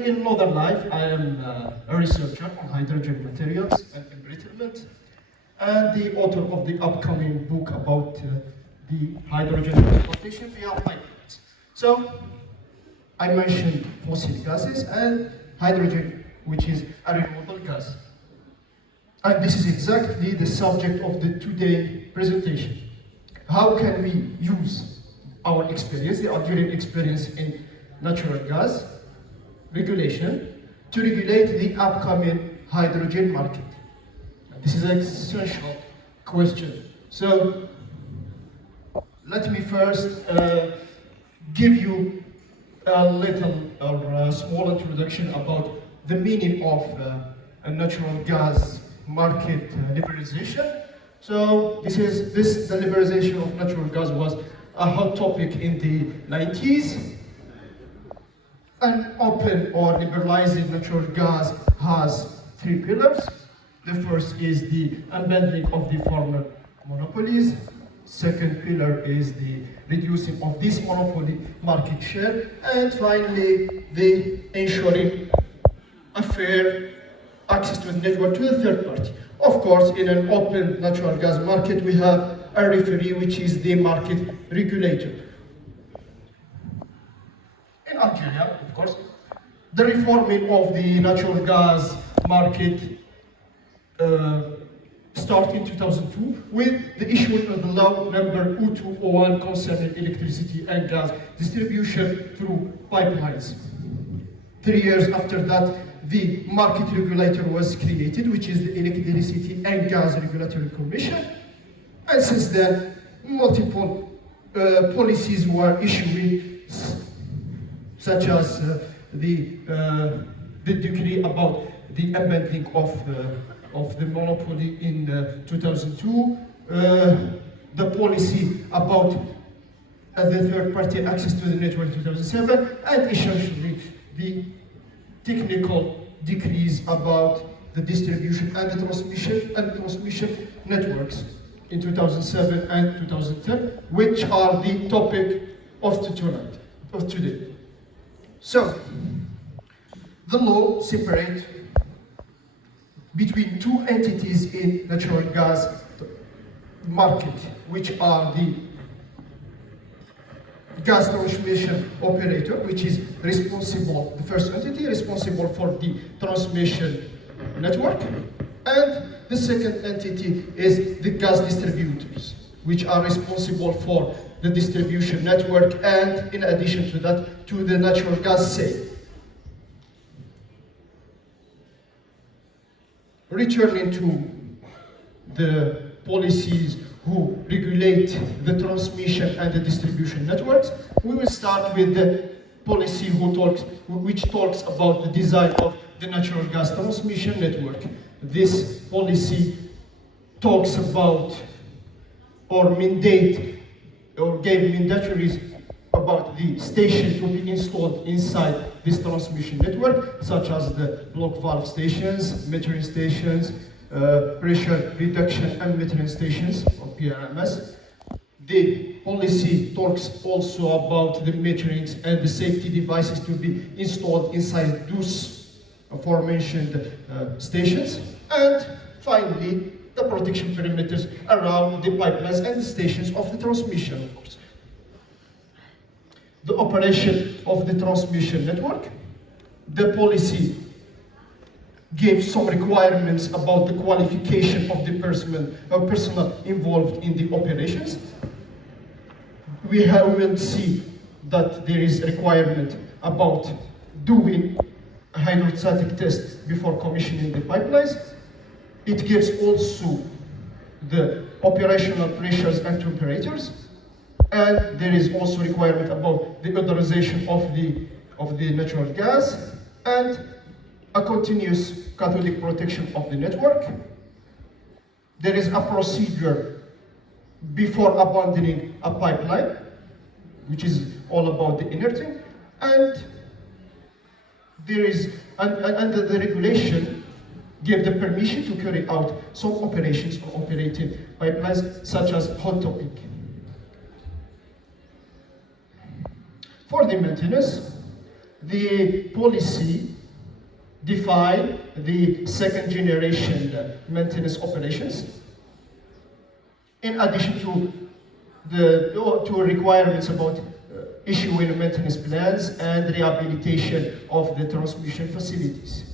And in another life, I am a researcher on hydrogen materials and embrittlement, and the author of the upcoming book about the hydrogen transportation via pipelines. So, I mentioned fossil gases and hydrogen, which is a renewable gas. And this is exactly the subject of the today presentation. How can we use our experience, the Algerian experience in natural gas regulation, to regulate the upcoming hydrogen market? This is an essential question. So, let me first give you a little or a small introduction about the meaning of a natural gas market liberalization. So the liberalization of natural gas was a hot topic in the 90s. An open or liberalized natural gas has three pillars. The first is the unbundling of the former monopolies. Second pillar is the reducing of this monopoly market share. And finally, the ensuring a fair access to the network to the third party. Of course, in an open natural gas market, we have a referee, which is the market regulator. In Algeria, of course, the reforming of the natural gas market started in 2002 with the issuing of the law number 0201 concerning electricity and gas distribution through pipelines. 3 years after that, the market regulator was created, which is the Electricity and Gas Regulatory Commission. And since then, multiple policies were issued, such as the decree about the unbundling of the monopoly in 2002, the policy about the third-party access to the network in 2007, and essentially the technical decrees about the distribution and the transmission networks in 2007 and 2010, which are the topic of today. So, the law separates between two entities in natural gas market, which are the gas transmission operator, which is responsible, the first entity responsible for the transmission network, and the second entity is the gas distributors, which are responsible for the distribution network and, in addition to that, to the natural gas sale. Returning to the policies who regulate the transmission and the distribution networks, we will start with the policy which talks about the design of the natural gas transmission network. This policy talks about or mandate or gave mandatories about the station to be installed inside this transmission network, such as the block valve stations, metering stations, pressure reduction and metering stations, or PRMS. The policy talks also about the meterings and the safety devices to be installed inside those aforementioned stations. And finally, the protection perimeters around the pipelines and the stations of the transmission, of course. The operation of the transmission network. The policy gave some requirements about the qualification of the personnel involved in the operations. We will see that there is a requirement about doing a hydrostatic test before commissioning the pipelines. It gives also the operational pressures and temperatures, and there is also requirement about the authorization of the natural gas and a continuous cathodic protection of the network. There is a procedure before abandoning a pipeline, which is all about the inerting, and there is under the regulation give the permission to carry out some operations on operating pipelines, such as hot topic. For the maintenance, the policy define the second generation maintenance operations, in addition to requirements about issuing maintenance plans and rehabilitation of the transmission facilities.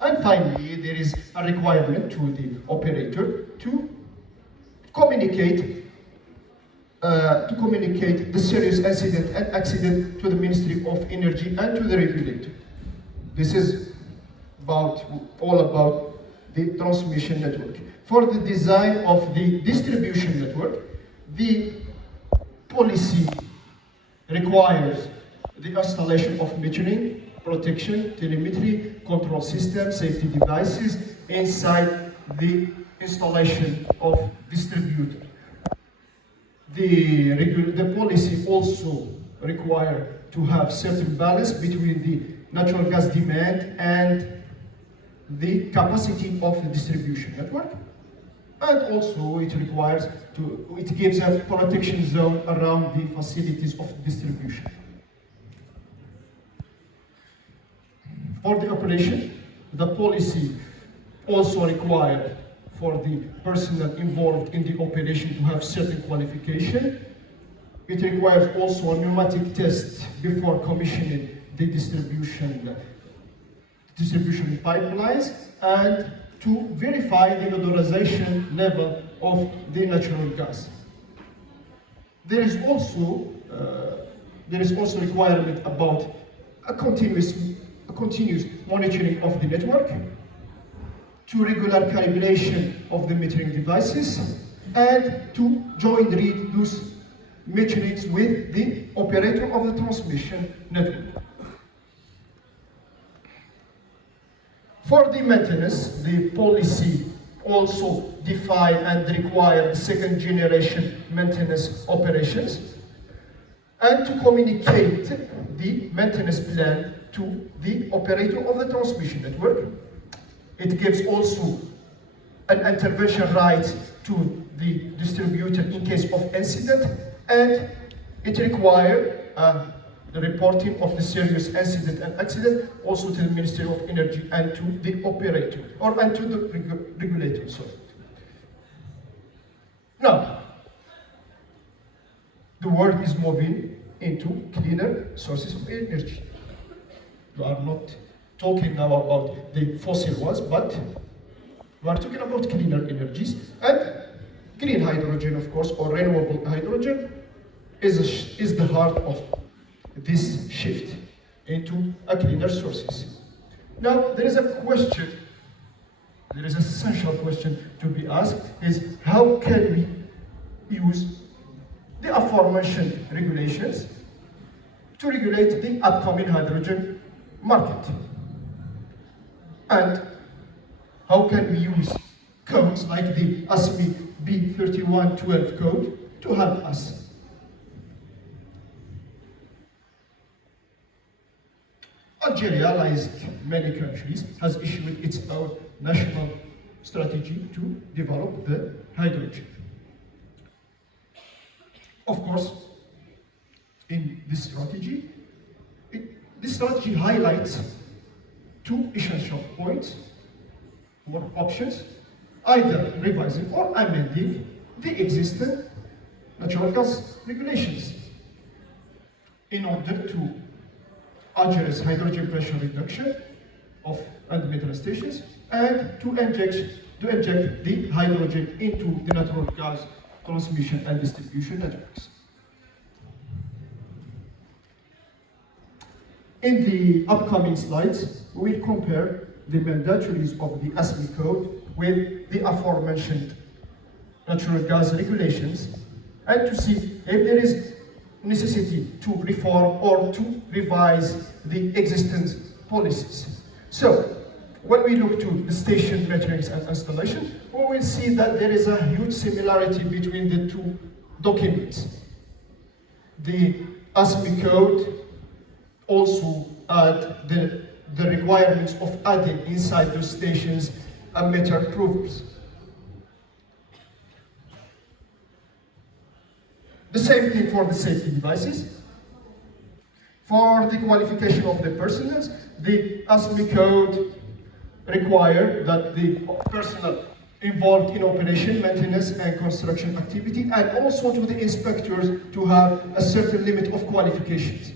And finally, there is a requirement to the operator to communicate the serious incident and accident to the Ministry of Energy and to the regulator. This is all about the transmission network. For the design of the distribution network, the policy requires the installation of metering, protection, telemetry, control systems, safety devices inside the installation of distributor. The policy also requires to have certain balance between the natural gas demand and the capacity of the distribution network. And also it gives a protection zone around the facilities of distribution. For the operation, the policy also required for the personnel involved in the operation to have certain qualification. It requires also a pneumatic test before commissioning the distribution pipelines and to verify the odorization level of the natural gas. There is also requirement about a continuous monitoring of the network, to regular calibration of the metering devices, and to join read those measurements with the operator of the transmission network. For the maintenance, the policy also define and require the second generation maintenance operations, and to communicate the maintenance plan to the operator of the transmission network. It gives also an intervention right to the distributor in case of incident, and it requires the reporting of the serious incident and accident also to the Ministry of Energy and to the operator, and to the regulator, sorry. Now, the world is moving into cleaner sources of energy. We are not talking now about the fossil ones, but we are talking about cleaner energies, and green hydrogen, of course, or renewable hydrogen is the heart of this shift into a cleaner sources. Now, there is an essential question to be asked, is how can we use the aforementioned regulations to regulate the upcoming hydrogen market? And how can we use codes like the ASME B3112 code to help us? Algeria, like many countries, has issued its own national strategy to develop the hydrogen. Of course, in this strategy, highlights two essential points or options, either revising or amending the existing natural gas regulations in order to Algeria's hydrogen pressure reduction and metering stations, and to inject the hydrogen into the natural gas transmission and distribution networks. In the upcoming slides, we will compare the mandatories of the ASME code with the aforementioned natural gas regulations, and to see if there is necessity to reform or to revise the existing policies. So, when we look to the station metrics and installation, we will see that there is a huge similarity between the two documents. The ASME code also add the requirements of adding inside those stations a meter provers. The same thing for the safety devices. For the qualification of the personnel, the ASME code require that the personnel involved in operation, maintenance, and construction activity, and also to the inspectors to have a certain limit of qualifications.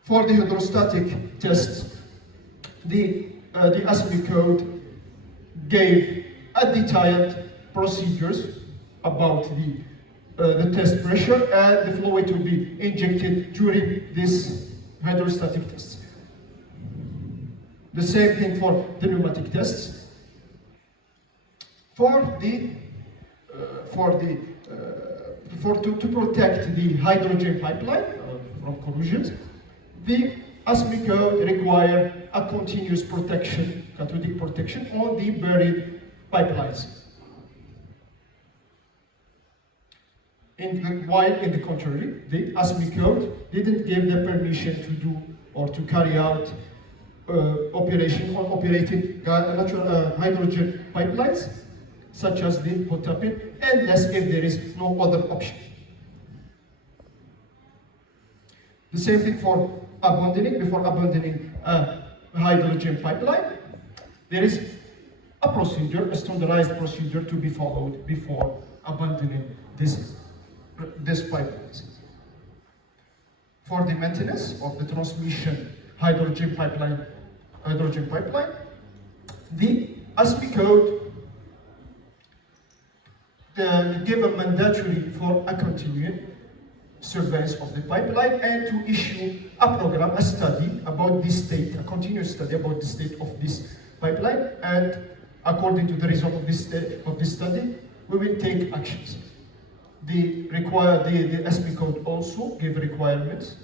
For the hydrostatic tests, the ASME code gave a detailed procedures about the test pressure and the fluid to be injected during this hydrostatic test. The same thing for the pneumatic tests. To protect the hydrogen pipeline from corrosions, the ASME code require a continuous protection, cathodic protection on the buried pipelines. While in the contrary, the ASME code didn't give the permission to do or to carry out operation on operated natural hydrogen pipelines, such as the Potapin, unless if there is no other option. The same thing for before abandoning a hydrogen pipeline, there is a procedure, a standardized procedure to be followed before abandoning this pipelines. For the maintenance of the transmission hydrogen pipeline, the ASME code give a mandatory for a continuing surveillance of the pipeline and to issue a program, a study about the state, a continuous study about the state of this pipeline, and according to the result of this study, we will take actions. The ASME code also give requirements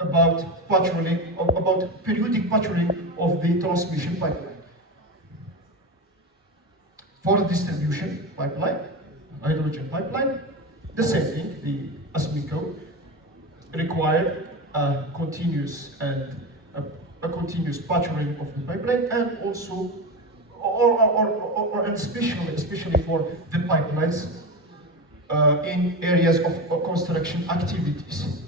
about patrolling, about periodic patrolling of the transmission pipeline. For the distribution pipeline, hydrogen pipeline, the same thing, the ASME code required a continuous patrolling of the pipeline, and also, and especially for the pipelines in areas of construction activities.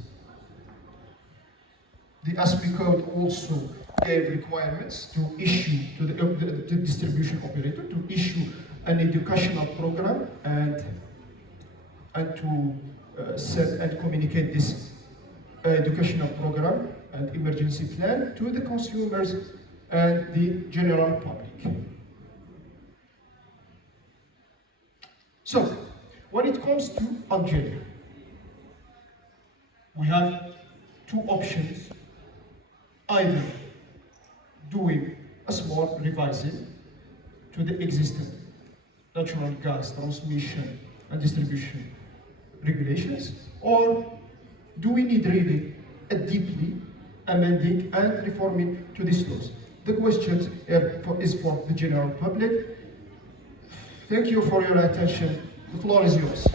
The ASME code also gave requirements to issue to the distribution operator to issue an educational program and to set and communicate this educational program and emergency plan to the consumers and the general public. So, when it comes to Algeria, we have two options: either doing a small revising to the existing natural gas transmission and distribution regulations, or do we need really a deeply amending and reforming to these laws? The question is for the general public. Thank you for your attention. The floor is yours.